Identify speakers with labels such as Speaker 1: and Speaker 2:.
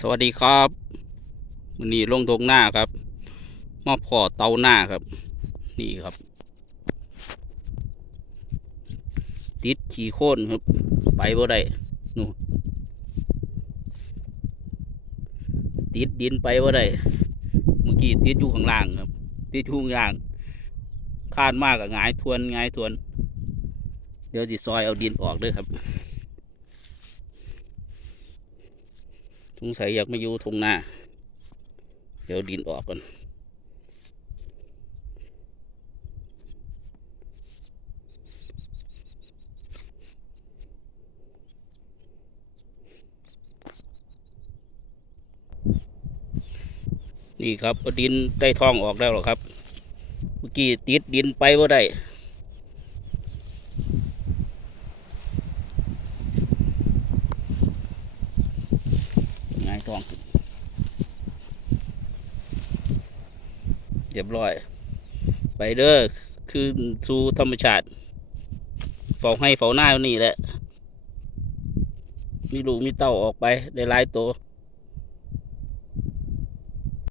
Speaker 1: สวัสดีครับวันนี้ลงทงหน้าครับมาพอเตาหน้าครับ นี่ครับ ติดขี่โค่นครับ ไปบ่ได้นู่ติดดินไปบ่ได้เมื่อกี้ติดอยู่ข้างล่างครับ ติดอยู่ข้างล่างคาดมากกับงายทวนงายทวน เดี๋ยวจิซอยเอาดินออกด้วยครับ สงสัยอยากมาอยู่ทงหน้า เดี๋ยวดินออกก่อนนี่ครับดินใต้ท้องออกแล้วหรอครับ เมื่อกี้ติดดินไปว่าได้ ง่าย ทองขึ้นเรียบร้อย ไปเด้อคือสู่ธรรมชาติเฝ้าให้เฝ้าหน้าอยู่นี่แหละ มีลูกมีเต้าออกไปได้หลายตัว